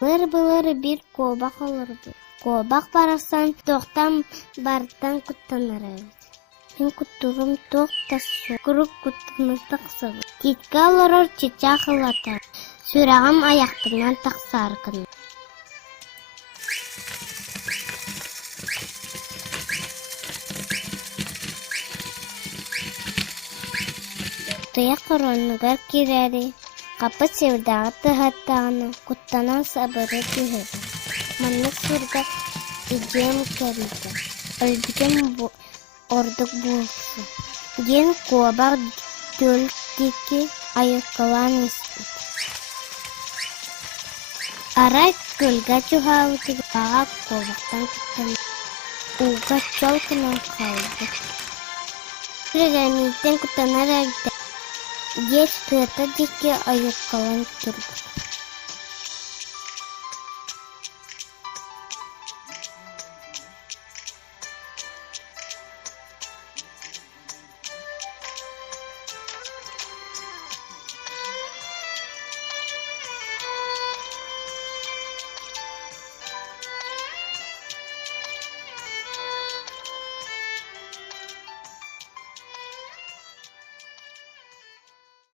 Былыр bir kobak olurdu. Kobak bararsan toqtan bardan kuttanır. Мен кутturum тоқ тассу, круг куттыны тақсығы. Титке алырыр чеча қылата. Сұрағым аяқтынан тақсарқын. Тұя қыронығар керәрі. Қапы севдағы тұхаттағыны куттанан сабыры түйір. Маннық сұрға идем кәрілді. Өлдігім ордық болсы. Ген кобақ дөлдекі айыққылан еспет. Арай көлға чуғауытығы баға кобақтан күттен. Уға чолкынан қалды. Регамиттен күттанар әлді. Еш кыта деке айыққылан тұрды.